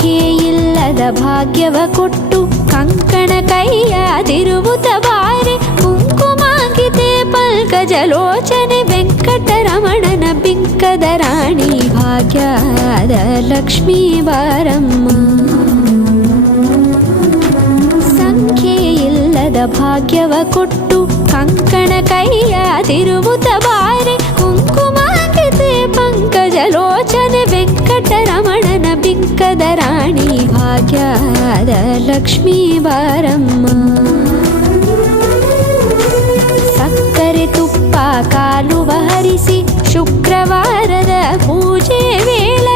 ಸಂಖ್ಯೆ ಇಲ್ಲದ ಭಾಗ್ಯವ ಕೊಟ್ಟು ಕಂಕಣ ಕೈಯಾದಿರುವುತ ಬಾರೆ ಕುಂಕುಮಾಂಕಿತೆ ಪಲ್ಕಜಲೋಚನೆ ವೆಂಕಟರಮಣನ ಬಿಂಕದ ರಾಣಿ ಭಾಗ್ಯದ ಲಕ್ಷ್ಮೀ ಬಾರಮ್ಮ. ಸಂಖ್ಯೆ ಇಲ್ಲದ ಭಾಗ್ಯವ ಕೊಟ್ಟು ಕಂಕಣ ಕೈಯಾದಿರುವುತ ಬಾರೆ ಕುಂಕುಮಾಂಕಿತೆ ಪಂಕಜಲೋಚನೆ ವೆಂಕಟರಮಣನ ಬಿಂಕದ ರಾಣಿ ಭಾಗ್ಯದ ಲಕ್ಷ್ಮೀ ಬಾರಮ್ಮ. ಸಕ್ಕರೆ ತುಪ್ಪ ಕಾಲುವ ಹರಿಸಿ ಶುಕ್ರವಾರದ ಪೂಜೆ ವೇಳ